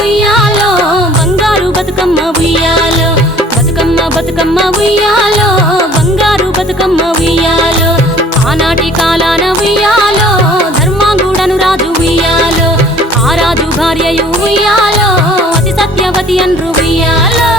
ఉయ్యాలో బంగారు బతుకమ్మ ఉయ్యాలో బతుకమ్మ బతుకమ్మ ఉయ్యాలో బంగారు బతుకమ్మ ఉయ్యాలో ఆనాటి కాలాన ఉయ్యాలో ధర్మాంగుడను రాజు ఉయ్యాలో ఆ రాజు భార్యయు ఉయ్యాలో అతి సత్యవతి అన్రు ఉయ్యాలో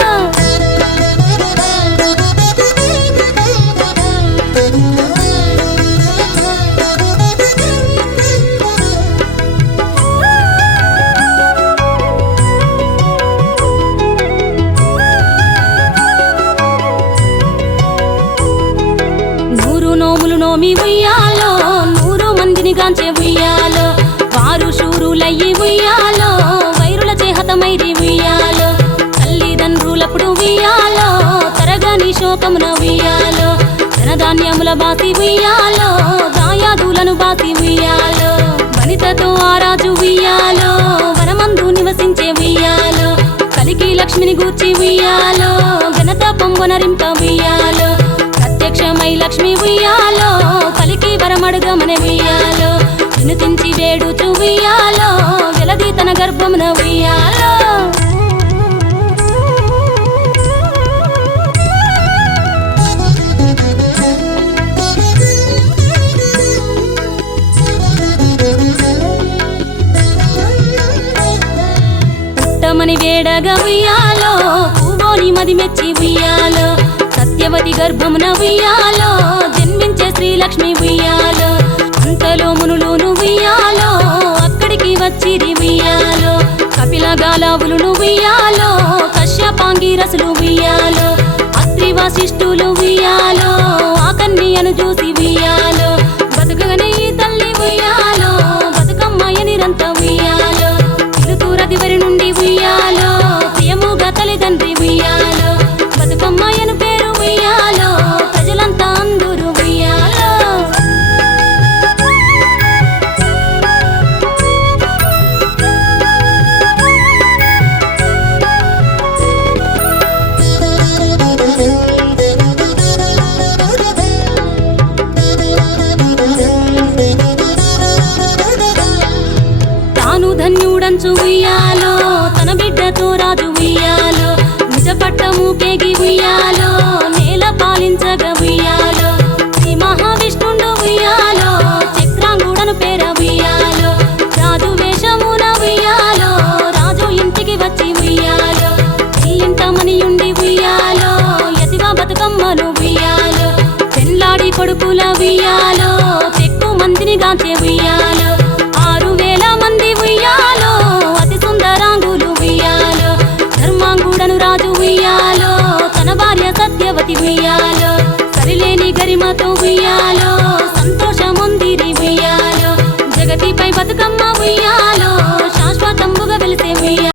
నోములు నోమి ఉయ్యాలో 100 మందిని గాంచే ఉయ్యాలో వారు శూరులయ్యి ఉయ్యాలో వైరుల చేహతమైరి ఉయ్యాలో తల్లిదండ్రులప్పుడు ఉయ్యాలో తరగని శోకమున ఉయ్యాలో ధనధాన్యముల బాసి ఉయ్యాలో దాయాదులను బాసి ఉయ్యాలో వనితతో ఆరాజు ఉయ్యాలో వనమందు నివసించే ఉయ్యాలో కలికి లక్ష్మిని గూర్చి ఉయ్యాలో ఘనత పొంగొనరింప ఉయ్యాలో ప్రత్యక్షమై లక్ష్మి ఉయ్యాలో పలికి వరమడుగమని ఉయ్యాలో వినుతించి వేడుచు ఉయ్యాలో వెలది తన గర్భమున ఉయ్యాలో పుట్టమని వేడగా ఉయ్యాలో పువ్వోని మది మెచ్చి ఉయ్యాలో సత్యవతి గర్భమున ఉయ్యాలో జన్మించే శ్రీలక్ష్మి ఉయ్యాలో అంతలో మునులును ఉయ్యాలో అక్కడికి వచ్చిరి ఉయ్యాలో కపిల గాలావులును ఉయ్యాలో కశ్యపాంగిరసులు ఉయ్యాలో అత్రి వశిష్ఠులు ఉయ్యాలో ఆ కన్యను చూసి ఉయ్యాలో బతుకగనే ఈ తల్లి ఉయ్యాలో బతుకమ్మయ నిరంత ఉయ్యాలో ఇరుతూరదివరి నుండి ఉయ్యాలో ప్రియముగా తల్లిదండ్రి ఉయ్యాలో బతుకమ్మయను పేరు ఉయ్యాలో ప్రజలంతా అందరూ ఉయ్యాలో తాను ధన్యుడంచు ఉయ్యాలో తన బిడ్డతో రాజు ఉయ్యాలో నిజ పట్టము కేగి ఉయ్యాలో నేల పాలించగ ఉయ్యాలో శ్రీ మహావిష్ణుండు ఉయ్యాలో చక్రాంగుడను పేర ఉయ్యాలో రాజు వేషమున ఉయ్యాలో రాజు ఇంటికి వచ్చి ఉయ్యాలో ఈ ఇంట మనియుండి ఉయ్యాలో యతివ బతుకమ్మను ఉయ్యాలో పెళ్ళాడి కొడుకుల ఉయ్యాలో ఎక్కువ మందిని గాంచే ఉయ్యాలో 6000 మంది ఉయ్యాలో అతి సుందరాంగులు ఉయ్యాలో ధర్మాంగుడను రాజు ఉయ్యాలో తన భార్య సత్యవతి ఉయ్యాలో సరిలేని గరిమతో ఉయ్యాలో సంతోషముందిరి ఉయ్యాలో జగతిపై బతుకమ్మ ఉయ్యాలో శాశ్వతంబుగా వెలిసే ఉయ్యాలో